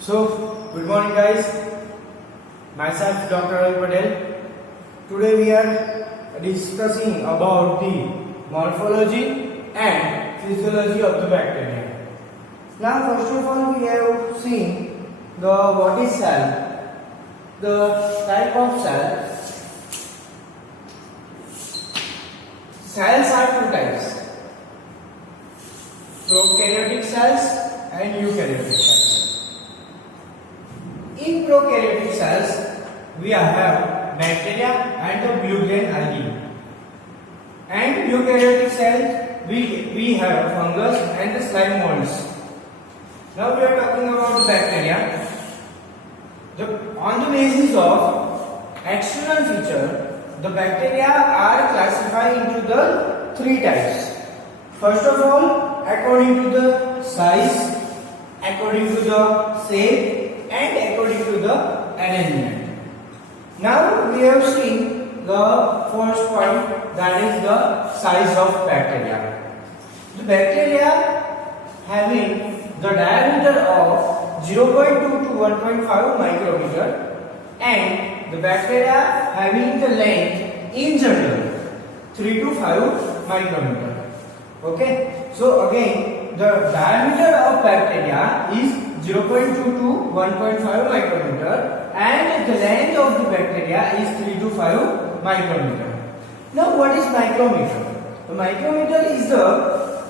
So, good morning guys. Myself Dr. Ravi Patel. Today we are discussing about the morphology and physiology of the bacteria. Now first of all we have seen the what is cell, the type of cell. Cells are two types: prokaryotic cells and eukaryotic cells. In prokaryotic cells, we have bacteria and the blue grain algae. And eukaryotic cells, we have fungus and the slime molds. Now we are talking about the bacteria. On the basis of external feature, the bacteria are classified into the three types. First of all, according to the size, according to the shape, and according to the arrangement. Now we have seen the first point, that is the size of bacteria. The bacteria having the diameter of 0.2 to 1.5 micrometer and the bacteria having the length in general 3 to 5 micrometer. Okay, so again the diameter of bacteria is 0.2 to 1.5 micrometer and the length of the bacteria is 3 to 5 micrometer. Now what is micrometer? The micrometer is the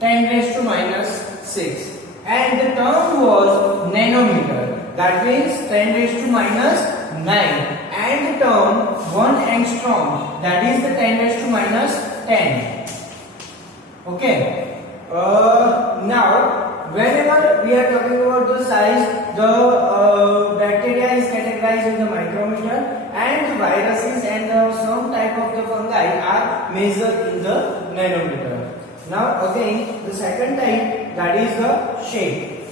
10 raised to minus 6 and the term was nanometer, that means 10 raised to minus 9, and the term 1 angstrom, that is the 10 raised to minus 10. Okay. Now whenever we are talking about the size, the bacteria is categorized in the micrometer and the viruses and some type of the fungi are measured in the nanometer. Now again the second type, that is the shape.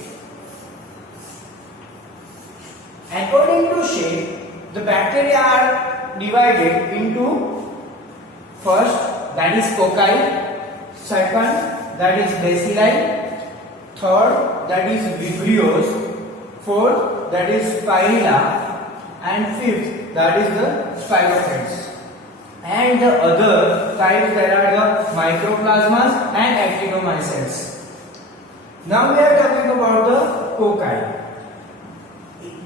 According to shape, the bacteria are divided into first, that is cocci, second, that is bacilli, third, that is vibrios, fourth, that is spirilla, and fifth, that is the spirochetes. And the other types, there are the mycoplasmas and actinomycetes. Now we are talking about the cocci.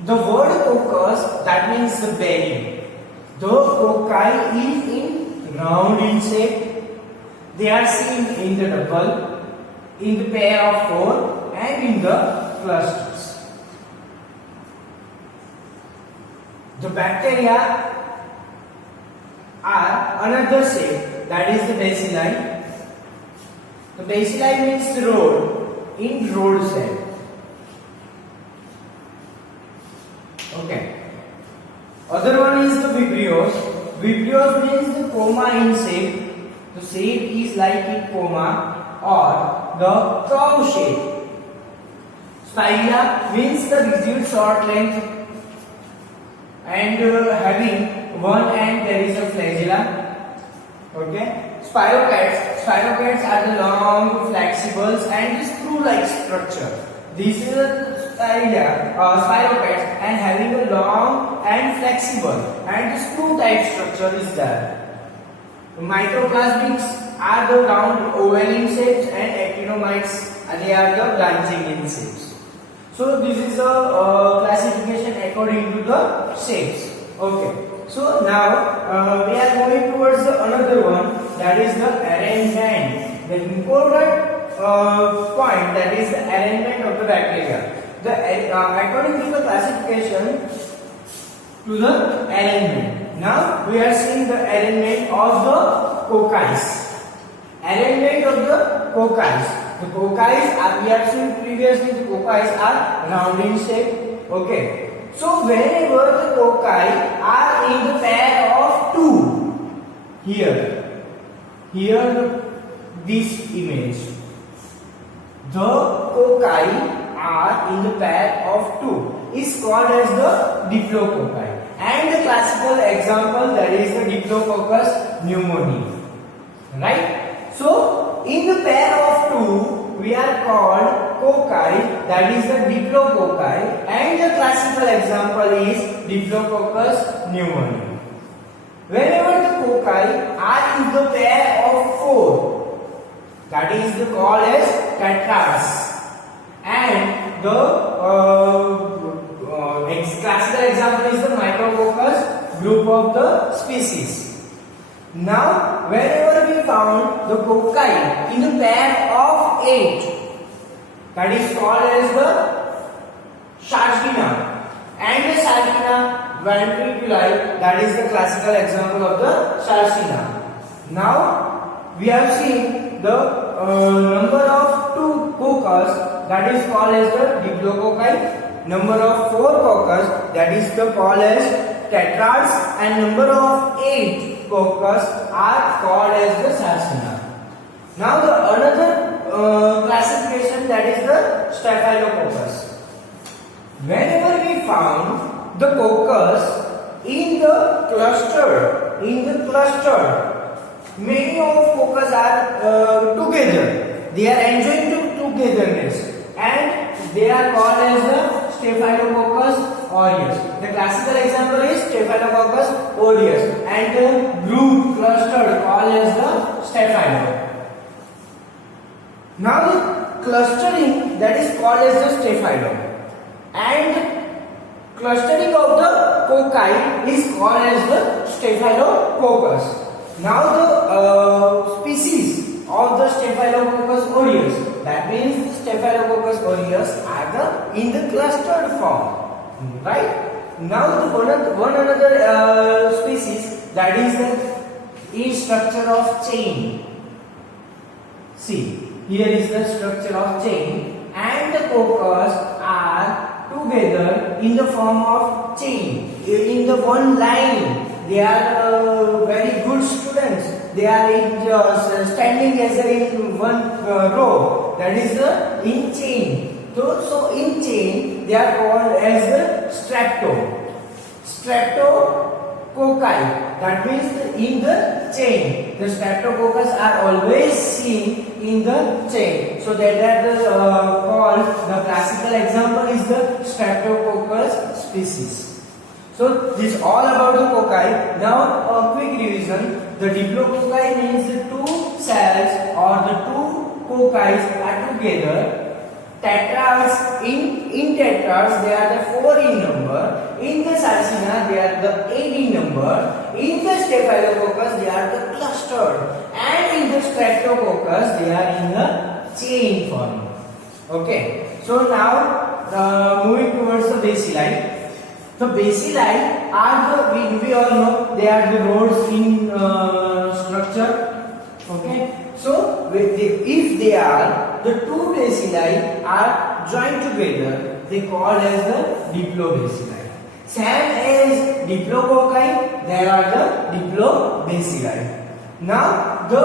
The word coccus, that means the belly. The cocci is in round in shape. They are seen in the double, in the pair of four, and in the clusters. The bacteria are another shape, that is the bacilli. The bacilli means the roll, in rolled shape. Okay. Other one is the vibrios. Vibrios means the coma in shape. The shape is like in coma or the curve shape. Spirilla means the rigid short length and having one end there is a flagella. Okay. Spirochetes are the long, flexible and screw-like structure. This is a spirochetes and having a long and flexible and screw-type structure is there. Mycoplasmics are the round oval in shapes and actinomites they are the branching in shapes. So this is a classification according to the shapes. Okay. So now we are going towards another one, that is the arrangement. The important point, that is the arrangement of the bacteria. According to the classification to the arrangement. Now we are seeing the arrangement of the cocci. Arrangement of the cocci. The cocci are, we have seen previously, the cocci are round in shape. Okay. So whenever the cocci are in the pair of two, here this image, the cocci are in the pair of two is called as the diplococci. And the classical example, that is the Diplococcus pneumoniae. Right? So in the pair of two, we are called cocci cocci, that is the diplococci, and the classical example is Diplococcus pneumoniae. Whenever the cocci are in the pair of 4, that is called as tetrads, and the classical example is the Micrococcus group of the species. Now, whenever we found the cocci in the pair of 8, that is called as the Sargina, and the Sargina ventriculi, that is the classical example of the Sargina. Now, we have seen the number of 2 coccus, that is called as the diplococci, number of 4 coccus, that is called as tetrads, and number of 8 coccus are called as the Sargina. Now the another classification, that is the Staphylococcus. Whenever we found the coccus in the cluster, many of coccus are together. They are enjoying togetherness, and they are called as the Staphylococcus aureus. The classical example is Staphylococcus aureus, and the group clustered called as the Staphylo. Now the clustering, that is called as the Staphylo, and clustering of the cocci is called as the Staphylococcus. Now the species of the Staphylococcus aureus, that means Staphylococcus aureus are in the clustered form, right? Now the one another species, that is structure of chain. See, here is the structure of chain, and the coccus are together in the form of chain, in the one line. They are very good students. They are standing as in one row, that is in chain. So in chain they are called as the streptococci. That means in the chain, the streptococcus are always seen in the chain. So that is called, the classical example is the Streptococcus species. So this is all about the cocci. Now a quick revision. The diplococci means the 2 cells or the 2 cocci are together. Tetrads, in tetrads they are the 4 in number. In the Sargina they are the 8 in number. In the Staphylococcus they are the clustered, and in the Streptococcus they are in the chain form. Okay. So now moving towards the bacilli. The bacilli are we all know they are the rods in structure. Okay. So if they are the 2 bacilli are joined together, they call as the diplobacilli. Same as diplococci, there are the diplobacilli. Now the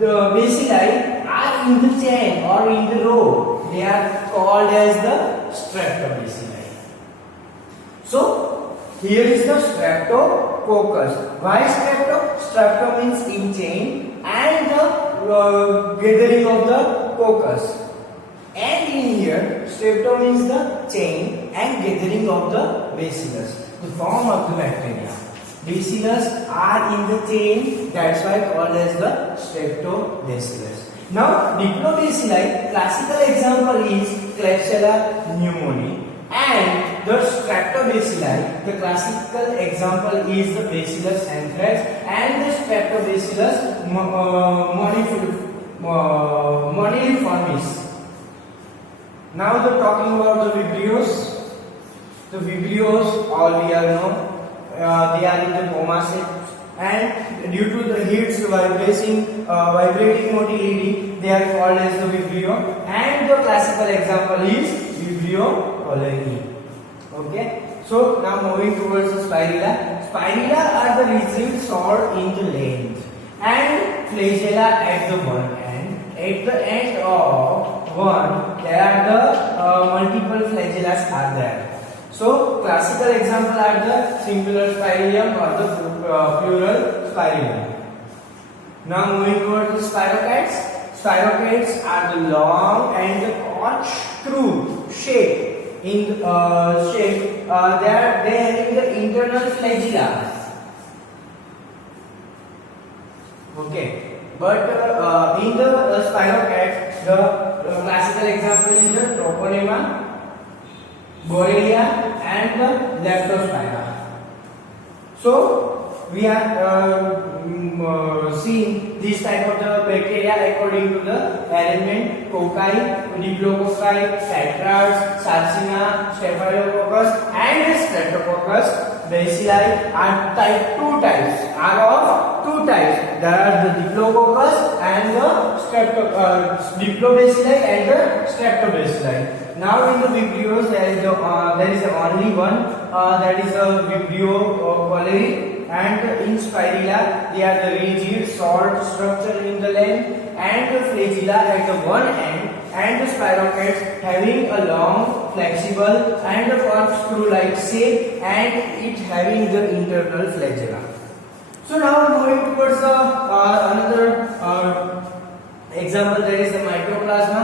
bacilli are in the chain or in the row. They are called as the streptobacilli. So here is the streptococcus. Why strepto? Strepto means in chain, and the gathering of the coccus. And in here, strepto means the chain and gathering of the bacillus, the form of the bacteria. Bacillus are in the chain, that's why called as the streptobacillus. Now, diplobacilli, classical example is Klebsiella pneumoniae, and the streptobacilli, the classical example is the Bacillus anthrax and the Streptobacillus moniliformis. Now the talking about the Vibrios. The Vibrios, all we all know, they are in the coma state, and due to the heat's vibrating motility, they are called as the Vibrio, and the classical example is Vibrio cholerae. Okay. So now moving towards the Spirilla. Spirilla are the rigid sword in the length, and flagella at the one end. At the end of one, there are the multiple flagellas are there. So classical example are the singular spirillum or the plural spirillum. Now moving towards the spirochetes. spirochetes are the long and the corkscrew shape in shape. They are having the internal flagella. Okay, but in the spirochetes, the classical example is the Treponema, Borrelia, and the Leptospira. So we are seeing this type of the bacteria according to the arrangement: cocci, diplococci, tetrads, sarcina, staphylococcus, and streptococcus. Bacilli are two types. Are of two types. There are the Diplococcus and the Diplobacilli and the Streptobacilli. Now in the Vibrios there is only one, that is a Vibrio cholerae, and in Spirilla they are the rigid salt structure in the length and the flagella at the one end, and the spirochetes having a long, flexible and a corkscrew-like shape, and it having the internal flagella. So now moving towards the another example, that is the mycoplasma.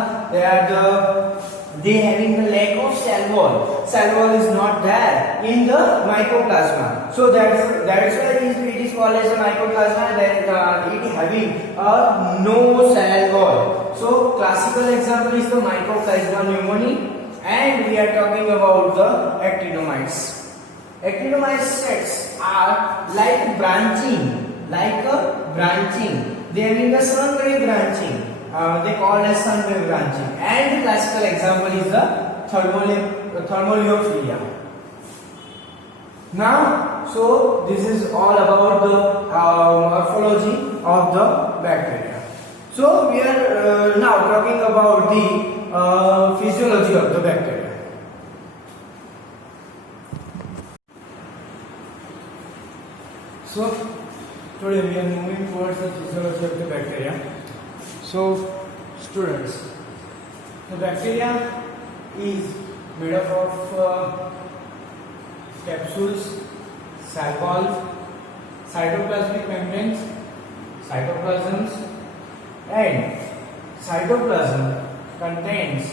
They having the lack of cell wall. Cell wall is not there in the mycoplasma. So that's why it is called as a mycoplasma. That it having a no cell wall. So classical example is the Mycoplasma pneumoniae, and we are talking about the actinomyces. Actinomyces sets are like branching, They having a sun wave branching. They call as sun wave branching. And the classical example is the Thermoleophilia. Now, so this is all about the morphology of the bacteria. So we are now talking about the physiology of the bacteria. So today we are moving towards the physiology of the bacteria. So students, the bacteria is made up of capsules, cell walls, cytoplasmic membranes, cytoplasms, and cytoplasm contains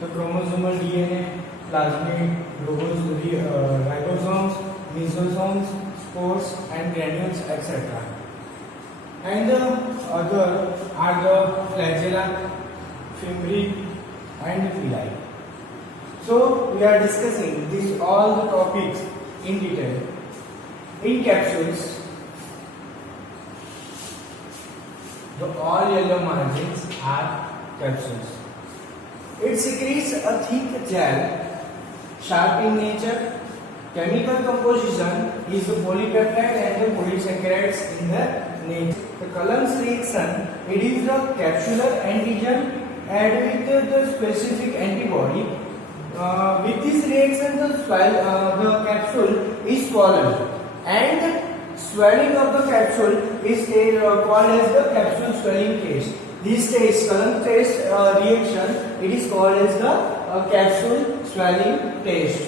the chromosomal DNA, plasmid, ribosomes, mesosomes, spores, and granules, etc. And the other are the flagella, fimbriae, and villi. So we are discussing all the topics in detail. In capsules, the all yellow margins are capsules. It secretes a thick gel, sharp in nature. Chemical composition is the polypeptide and the polysaccharides in the nature. The Cullen's reaction, it is the capsular antigen add with the specific antibody. With this reaction, the capsule is swollen, and swelling of the capsule is called as the capsule swelling test. This test, Cullen test reaction, it is called as the capsule swelling test.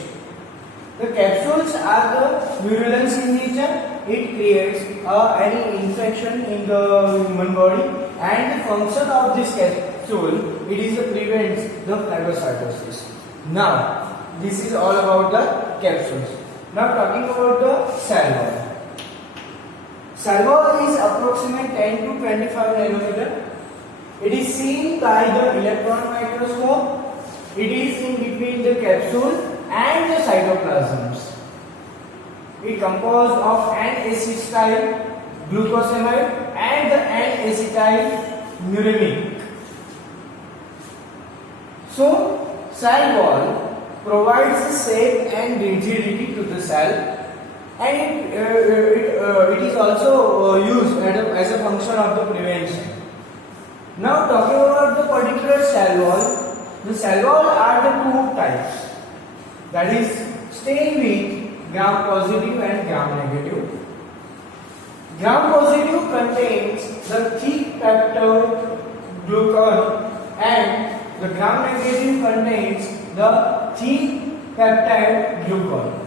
The capsules are the virulence in nature. It creates any infection in the human body, and the function of this capsule, it is prevents the phagocytosis. Now, this is all about the capsules. Now talking about the cell wall. Cell wall is approximately 10 to 25 nanometer. It is seen by the electron microscope. It is in between the capsule and the cytoplasms. It composed of N-acetyl glucosamide and the N-acetyl muramic. So, cell wall provides shape and rigidity to the cell, and it is also used as a function of the prevention. Now talking about the particular cell wall, the cell wall are the two types, that is staying with gram positive and gram negative. Gram positive contains the thick peptide glucan, and the gram negative contains the thin peptide glucan.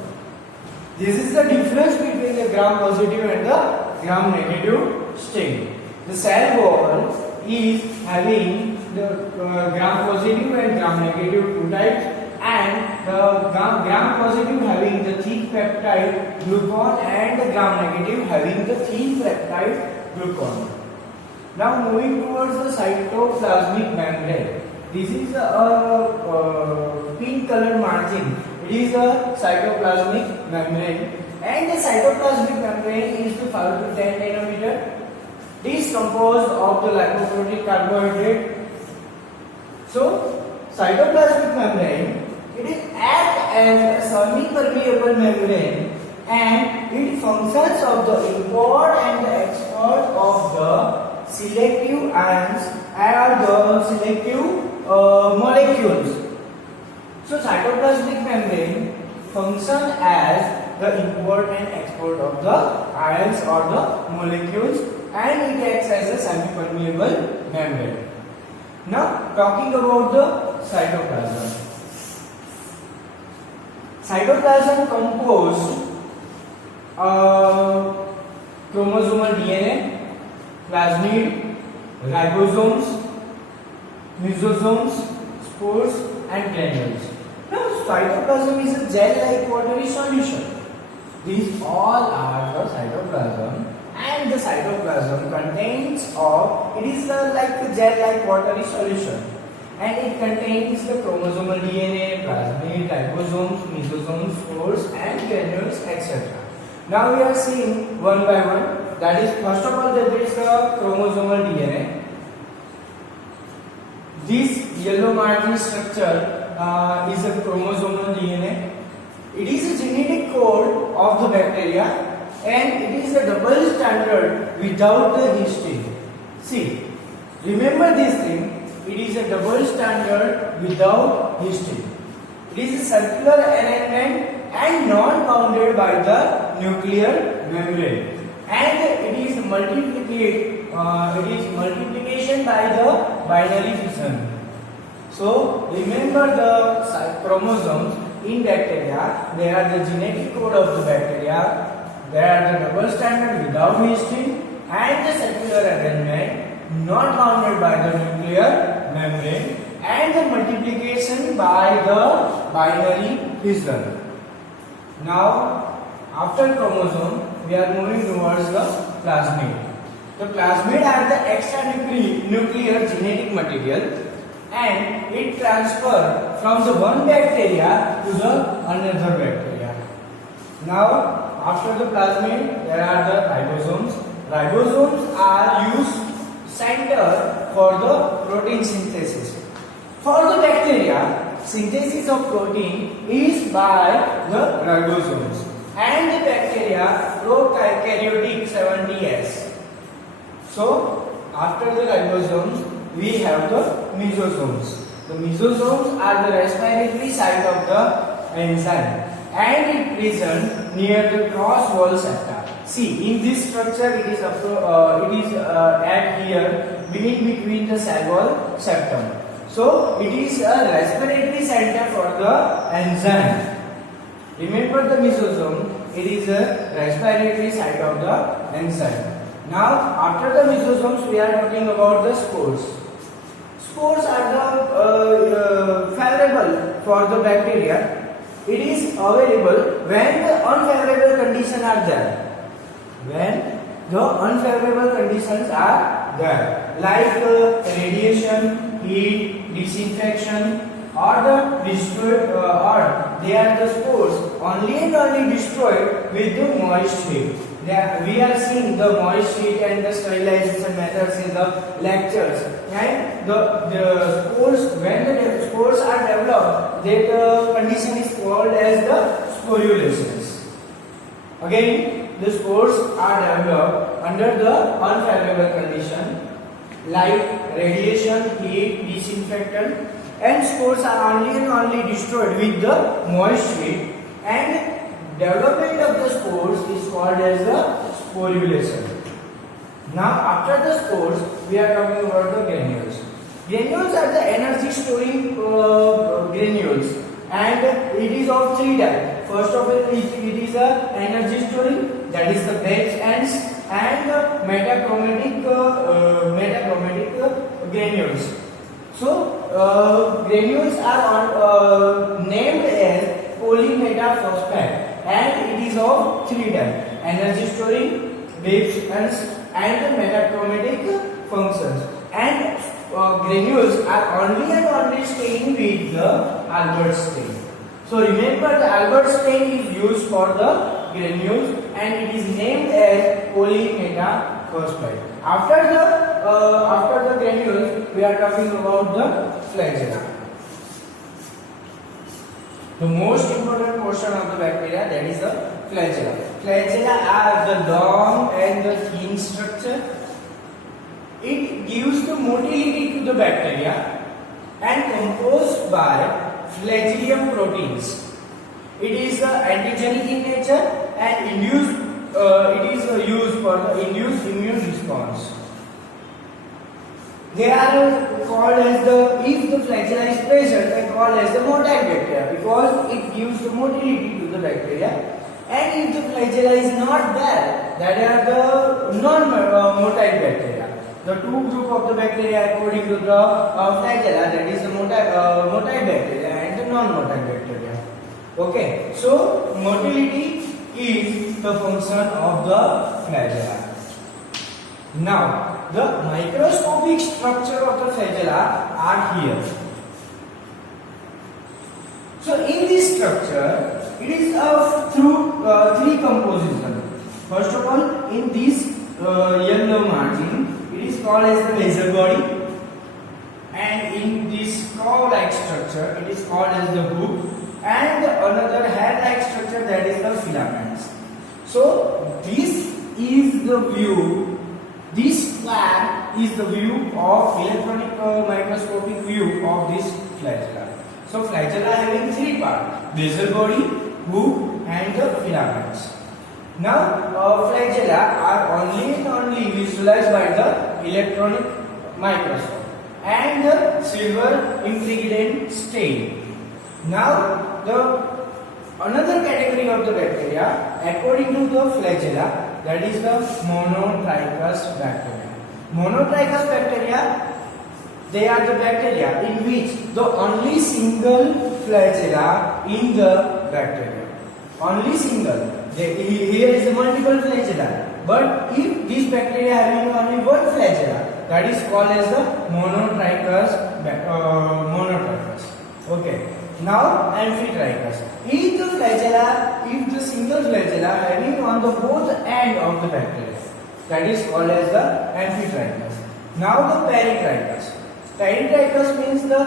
This is the difference between the gram positive and the gram negative stain. The cell wall is having the gram positive and gram negative two types, and the gram positive having the thin peptide glucon and the gram negative having the thin peptide glucon. Now moving towards the cytoplasmic membrane. This is a pink color margin. It is a cytoplasmic membrane, and the cytoplasmic membrane is the 5 to 10 nanometer. It is composed of the lipoprotein carbohydrate. So cytoplasmic membrane, it is act as a semi-permeable membrane, and it functions of the import and the export of the selective ions and the selective molecules. So cytoplasmic membrane function as the import and export of the ions or the molecules, and it acts as a semi-permeable membrane. Now talking about the cytoplasm. Cytoplasm composed chromosomal DNA, plasmid, ribosomes, lysosomes, spores and granules. Now cytoplasm is a gel-like watery solution. These all are the cytoplasm, and the cytoplasm contains it is like a gel-like watery solution, and it contains the chromosomal DNA, plasmid, ribosomes, lysosomes, spores and granules, etc. Now we are seeing one by one. That is, first of all, there is the chromosomal DNA. This yellow margin structure is a chromosomal DNA. It is a genetic code of the bacteria, and it is a double standard without the histone. See, remember this thing. It is a double standard without histone. It is a circular arrangement and not bounded by the nuclear membrane, and it is multiplication by the binary fission. So remember the chromosomes in bacteria, they are the genetic code of the bacteria, they are the double standard without histone, and the circular arrangement not bounded by the nuclear membrane, and the multiplication by the binary fission. Now after chromosome, we are moving towards the plasmid. The plasmid are the extranuclear genetic material, and it transfer from the one bacteria to the another bacteria. Now after the plasmid, there are the ribosomes. Ribosomes are used center for the protein synthesis. For the bacteria, synthesis of protein is by the ribosomes, and the bacteria prokaryotic 70S. So after the ribosomes, we have the mesosomes. The mesosomes are the respiratory site of the enzyme, and it present near the cross wall septa. See, in this structure, it is at here between the cell wall septum. So it is a respiratory center for the enzyme. Remember the mesosome, it is a respiratory site of the enzyme. Now after the mesosomes, we are talking about the spores. Spores are the favorable for the bacteria. It is available when the unfavorable conditions are there. When the unfavorable conditions are there, like radiation, heat, disinfection, or they are the spores only and only destroyed with the moist heat. We are seeing the moist heat and the sterilization methods in the lectures, and the spores, when the spores are developed, the condition is called as the sporulations. Again, the spores are developed under the unfavorable condition like radiation, heat, disinfectant, and spores are only and only destroyed with the moist heat, and development of the spores is called as the sporulation. Now after the spores, we are talking about the granules. Granules are the energy storing granules, and it is of three types. First of all, it is a energy storing, that is the Krebs ends, and metachromatic granules. So granules are named as polymetaphosphat, and it is of three types: energy storing, Gibbs and metachromatic functions. And granules are only and only staying with the Albert stain. So remember, the Albert stain is used for the granules and it is named as polymetaphosphat. After the granules, we are talking about the flagella. The most important portion of the bacteria, that is the flagella. Flagella are the long and the thin structure. It gives the motility to the bacteria and composed by flagellum proteins. It is antigenic in nature and it is used for the induced immune response. They are called as if the flagella is present, they are called as the motile bacteria because it gives the motility to the bacteria. And if the flagella is not there, that are the non-motile bacteria. The two group of the bacteria according to the flagella, that is the motile bacteria and the non-motile bacteria. Okay, so motility is the function of the flagella. Now, the microscopic structure of the flagella are here. So, in this structure, it is through three composition. First of all, in this yellow margin, it is called as the basal body, and in this claw-like structure, it is called as the hook, and another hair-like structure, that is the filaments. So, this is the view. This plan is the view of electronic microscopic view of this flagella. So flagella having three parts: basal body, hook, and the filaments. Now flagella are only visualized by the electronic microscope and the silver impregnated stain. Now another category of the bacteria according to the flagella, that is the monotrichous bacteria. Monotrichous bacteria, they are the bacteria in which the only single flagella in the bacteria. Only single. Here is the multiple flagella. But if this bacteria having only one flagella, that is called as the monotrichous. Okay. Now amphitrichous. If the single flagella having on the both end of the bacteria, that is called as the amphitrichous. Now the peritrichous. Peritrichous means the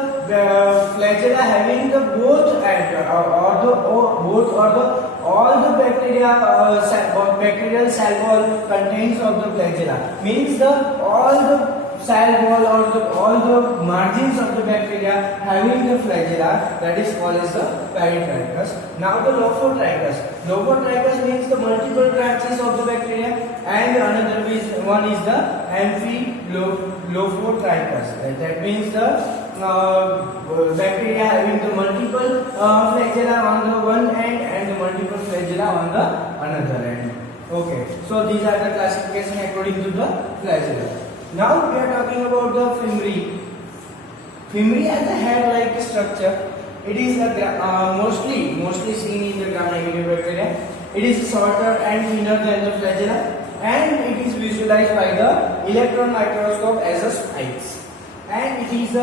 flagella having the both end all the bacteria bacterial cell wall contains of the flagella, means all the cell wall or all the margins of the bacteria having the flagella, that is called as the peritrichous. Now the lophotrichous. Lophotrichous means the multiple branches of the bacteria, and another one is the amphilophotrichous. That means the bacteria having the multiple flagella on the one end and the multiple flagella on the another end. Okay, so these are the classification according to the flagella. Now we are talking about the fimbriae. Fimbriae has a hair-like structure. It is mostly seen in the gram-negative bacteria. It is shorter and thinner than the flagella, and it is visualized by the electron microscope as a spikes. And it is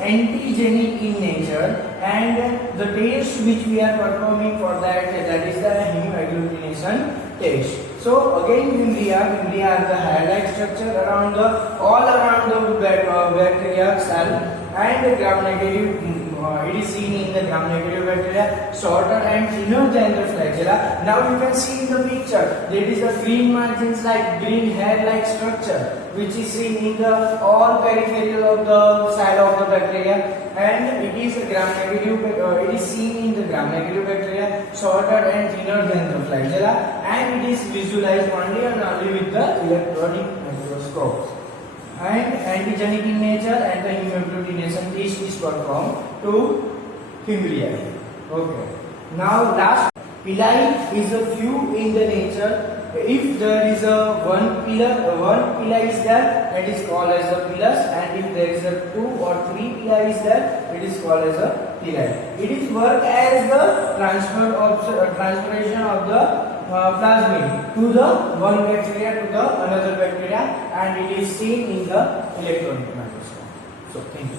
antigenic in nature, and the test which we are performing for that is the hemagglutination test. So again, fimbriae are the hair-like structure all around the bacteria cell, and gram-negative. It is seen in the gram-negative bacteria, shorter and thinner than the flagella. Now you can see in the picture, there is a green margins like green hair-like structure, which is seen in the all peripheral of the cell of the bacteria, and it is a gram-negative. It is seen in the gram-negative bacteria, shorter and thinner than the flagella, and it is visualized only and only with the electronic microscope. And antigenic in nature, and the hemagglutination test is performed to fimbriae. Okay. Now last Pili is a few in the nature. If there is a one pili is there, it is called as a pilus, and if there is a 2 or 3 pili is there, it is called as a pili. It is work as the transferation of the plasmid to the one bacteria to the another bacteria, and it is seen in the electron microscope. So thank you.